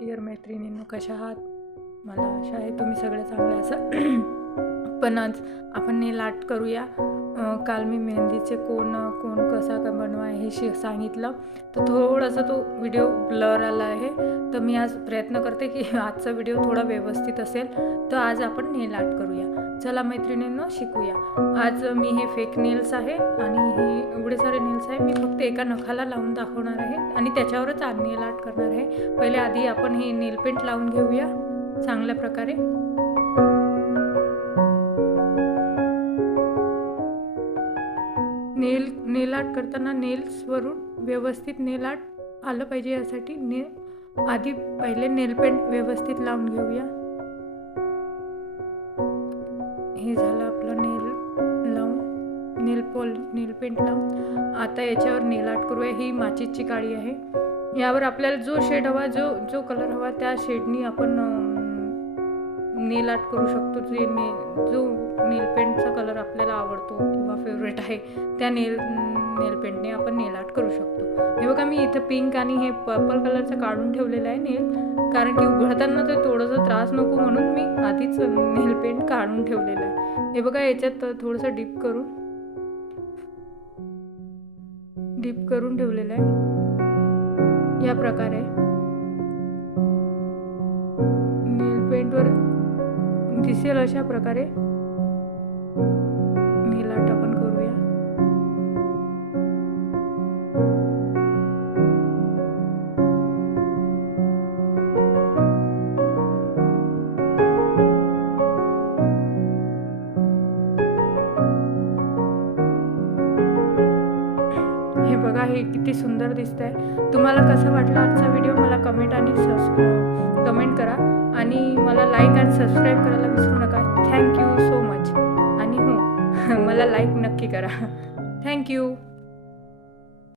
Dear मैत्रिणींनो, कशा आहात? मला आशा आहे तुम्ही सगळे चांगले असाल. पण आज आपण नेल आर्ट करूया. काल मी मेहंदीचे कोण कसा का बनवा हे सांगितलं, तर थोडासा तो व्हिडिओ ब्लर आला आहे. तर मी आज प्रयत्न करते की आजचा व्हिडिओ थोडा व्यवस्थित असेल. तर आज आपण नेल आर्ट करूया. चला मैत्रिणींनो, शिकूया. आज मी हे फेक नेल्स आहे आणि हे एवढे सारे नेल्स आहे. मी फक्त एका नखाला लावून दाखवणार आहे आणि त्याच्यावरच नेल आर्ट करणार आहे. पहिले आधी आपण हे नेल पेंट लावून घेऊया चांगल्या प्रकारे. नेल आर्ट करताना नेल्सवरून व्यवस्थित नेल आर्ट आलं पाहिजे, यासाठी आधी पहिले नेल पेंट व्यवस्थित लावून घेऊया. हे झालं आपलं नेल पेंट लावून. आता याच्यावर नेल आर्ट करूया. ही माचीची काळी आहे. यावर आपल्याला जो शेड हवा, जो कलर हवा त्या शेडनी आपण नेल आर्ट करू शकतो. जो नेल पेंटचा कलर आपल्याला आवडतो किंवा फेवरेट आहे त्या नेल पेंटने आपण नेल आर्ट करू शकतो. हे बघा, मी इथं पिंक आणि हे पर्पल कलरचं काढून ठेवलेलं आहे नेल, कारण की उघडताना ते थोडंसं त्रास नको म्हणून मी आधीच नेल पेंट काढून ठेवलेलं आहे. हे बघा, याच्यात थोडंसं डीप करून ठेवलेलं आहे. या प्रकारे नेल पेंटवर दिसेल अशा प्रकारे नेल आर्ट आपण करूया. हे बघा, हे किती सुंदर दिसतंय. तुम्हाला कसं वाटलं आजचा व्हिडिओ मला कमेंट करा आणि मला लाईक आणि सबस्क्राईब करायला विसरू नका. Thank you so much. आणि हो, मला लाईक नक्की करा. थँक्यू.